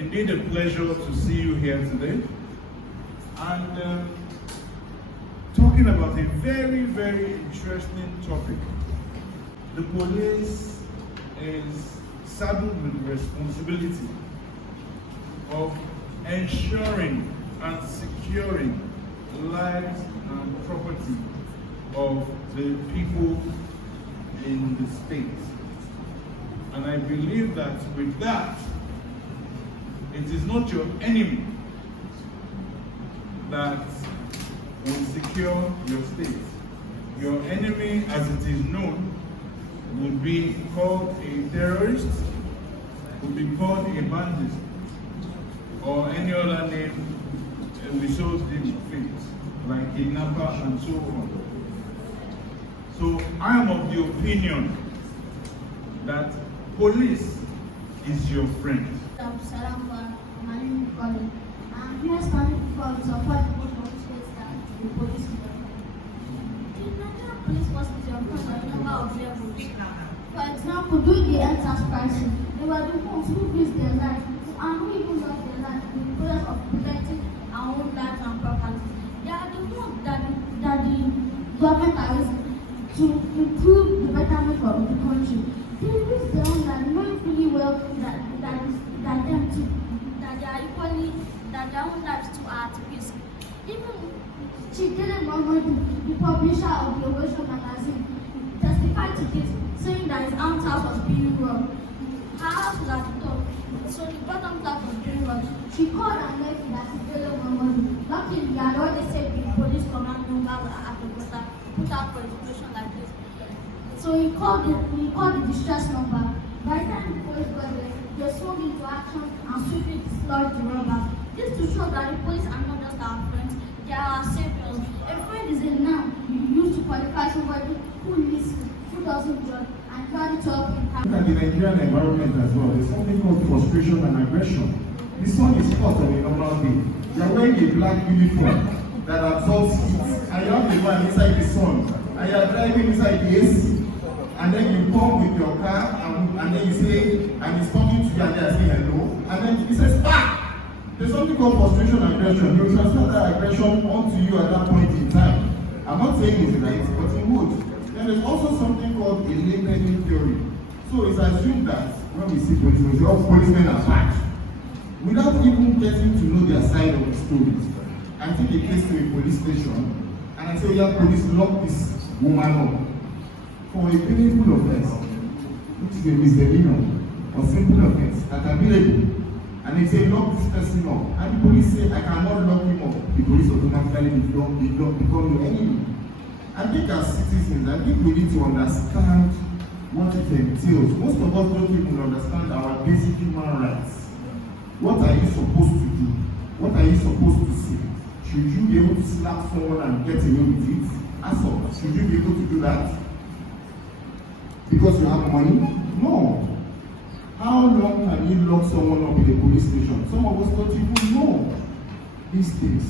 indeed a pleasure to see you here today. And talking about a very, very interesting topic. The police is saddled with the responsibility of ensuring and securing lives and property of the people in the state. And I believe that with that, it is not your enemy that will secure your state. Your enemy, as it is known, would be called a terrorist, would be called a bandit, or any other name we so deem fit, like kidnapper and so on. So I am of the opinion that police is your friend. I'm here standing before to support the motion states that the police is your friend. The Nigerian police force is your friend on a number of levels. For example, during the EndSARS crisis, they were the ones who risked their lives and who even lost their lives in the process of protecting our own lives and property. They are the ones that the government are using to improve the betterment of the country. They risk their own life, knowing fully well that them too, that they are equally, that their own lives too are at risk. Even Chief Dele Momodu, the publisher of the Ovation magazine, testified to this, saying that his aunt's house was being robbed. Her house was at the top, so the bottom half was being robbed. She called and left that Chief Dele Momodu. Luckily, he had already said the police command number at the border put out for a situation like this. So he called the distress number. By the time the police got there, they swung into action and swiftly dislodged the robbers. This to show that the police are not just our friends, they are our saviors. A friend is a noun you use to qualify somebody who listens, who doesn't judge, and try to help in time. Look at the Nigerian environment as well. There's something called frustration and aggression. The sun is hot on a normal day. You are wearing a black uniform that absorbs heat, and you have a man inside the sun, and you are driving inside the AC. And then you come with your car and then you say, and he's talking to you and they say hello, and then he says, ah! There's something called frustration and aggression. You transfer that aggression onto you at that point in time. I'm not saying it's right, but it would. Then there's also something called a labeling theory. So it's assumed that when we see policemen, all policemen are bad. Without even getting to know their side of the stories. I take a case to a police station and I say, yeah, police, lock this woman up. For a painful offense, which is a misdemeanor or simple offense that can be labeled, and they say lock this person up, and the police say I cannot lock him up, the police automatically become your enemy. I think as citizens, I think we need to understand what it entails. Most of us don't even understand our basic human rights. What are you supposed to do? What are you supposed to say? Should you be able to slap someone and get away with it? Assault. Should you be able to do that? Because you have money? No. How long can you lock someone up in a police station? Some of us don't even know these things.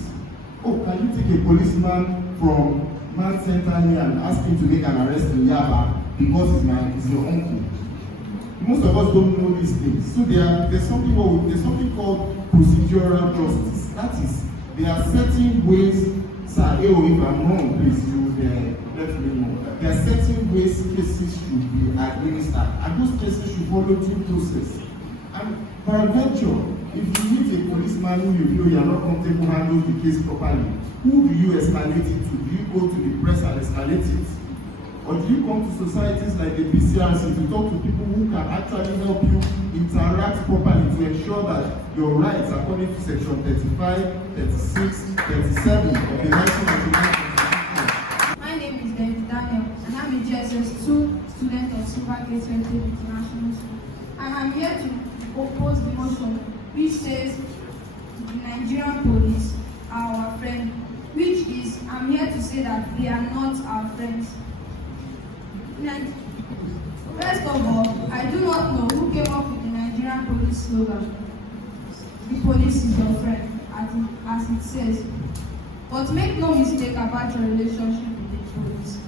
Oh, can you take a policeman from Man Center here and ask him to make an arrest in Yaba because he's your uncle? Most of us don't know these things. So there's something called procedural justice. That is, there are certain ways, sir, if I'm wrong, please, let me know. There are certain ways cases should be administered, and those cases should follow due process. And peradventure, if you meet a policeman who you feel you are not comfortable handling the case properly, who do you escalate it to? Do you go to the press and escalate it? Or do you come to societies like the PCRC to talk to people who can actually help you interact properly to ensure that your rights according to section 35, 36, 37 of the 1999 and I'm a GSS 2 student of Silvergate International School. And I'm here to oppose the motion which says the Nigerian police are our friend, which is, I'm here to say that they are not our friends. First of all, I do not know who came up with the Nigerian police slogan. The police is your friend, as it says. But make no mistake about your relationship with the police.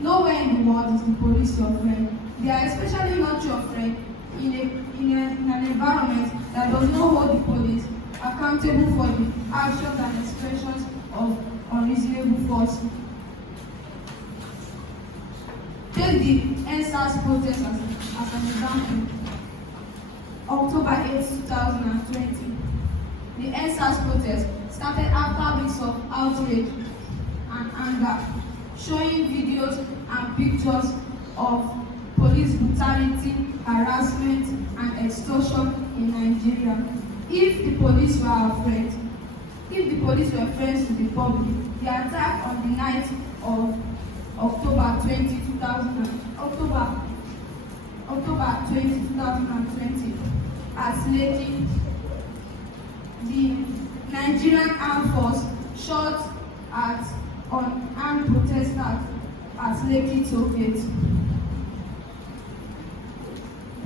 Nowhere in the world is the police your friend. They are especially not your friend in an environment that does not hold the police accountable for the actions and expressions of unreasonable force. Take the NSAS protest as an example. October 8, 2020. The NSAS protest started after weeks of outrage and anger, showing videos and pictures of police brutality, harassment, and extortion in Nigeria. If the police were our friends, if the police were friends to the public, the attack on the night of October 20, 2020 at Lekki, the Nigerian Armed Force shot at unarmed protesters at Lekki Tollgate.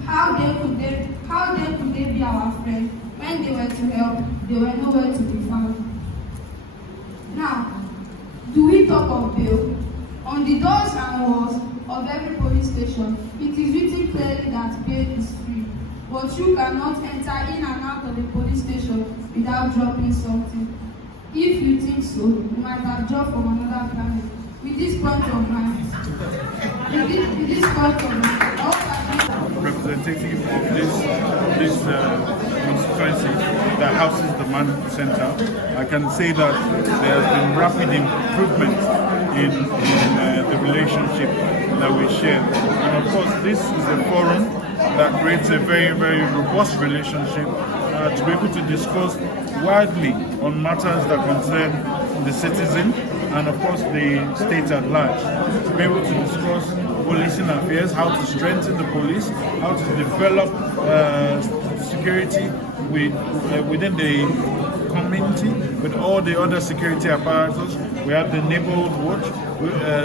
How then could they be our friends when they were to help, they were nowhere to be found? Now, do we talk of bail? On the doors and walls of every police station, it is written clearly that bail is free. But you cannot enter in and out of a police station without dropping something. If you think so, you might have dropped from another planet. With this point of mind, representative of this constituency that houses the Man Center, I can say that there has been rapid improvement in the relationship that we share. And of course, this is a forum that creates a very, very robust relationship to be able to discuss widely on matters that concern the citizen and of course the state at large. To be able to discuss policing affairs, how to strengthen the police, how to develop security within the community with all the other security apparatus. We have the Neighborhood Watch,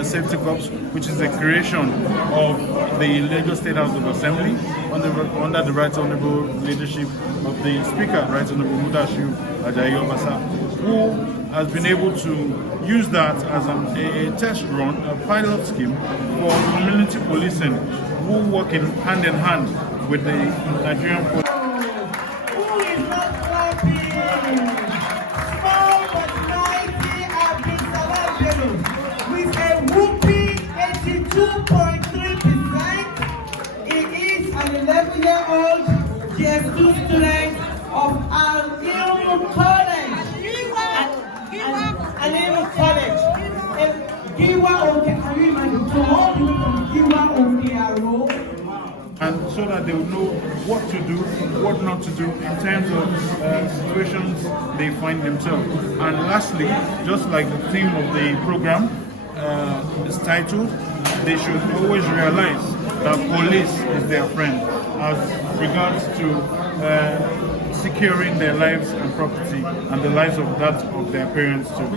Safety Corps, which is a creation of the Lagos State House of Assembly under the Right Honourable leadership of the Speaker, Right Honourable Mudashiru Ajayi Obasa, who has been able to use that as a test run, a pilot scheme for community policing, who work in hand with the Nigerian police. Who is not clapping? Small but mighty Abdulsalam Bello with a whooping 82.3%. He is an 11-year-old GS2 student of Al-Ilm College. Al-Ilm College. Giwa Okearima, so all the way from Giwa Okearo. And so that they will know what to do, what not to do in terms of situations they find themselves. And lastly, just like the theme of the program is titled, they should always realize that police is their friend as regards to securing their lives and property and the lives of that of their parents too.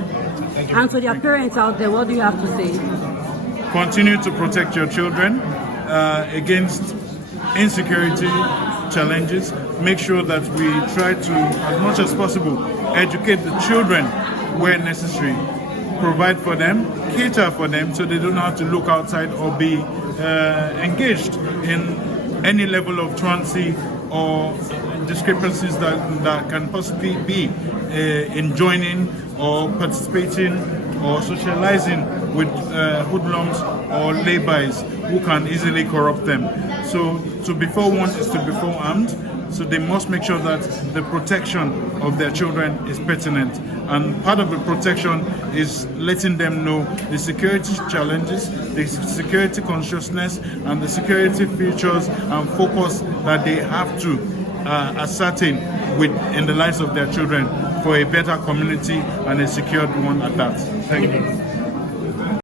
And to their parents out there, what do you have to say? Continue to protect your children against insecurity challenges. Make sure that we try to, as much as possible, educate the children where necessary. Provide for them, cater for them, so they don't have to look outside or be engaged in any level of truancy or discrepancies that can possibly be in joining or participating or socializing with hoodlums or laybys who can easily corrupt them. So to be forewarned is to be forearmed. So they must make sure that the protection of their children is pertinent. And part of the protection is letting them know the security challenges, the security consciousness, and the security features and focus that they have to ascertain in the lives of their children for a better community and a secured one at that. Thank you.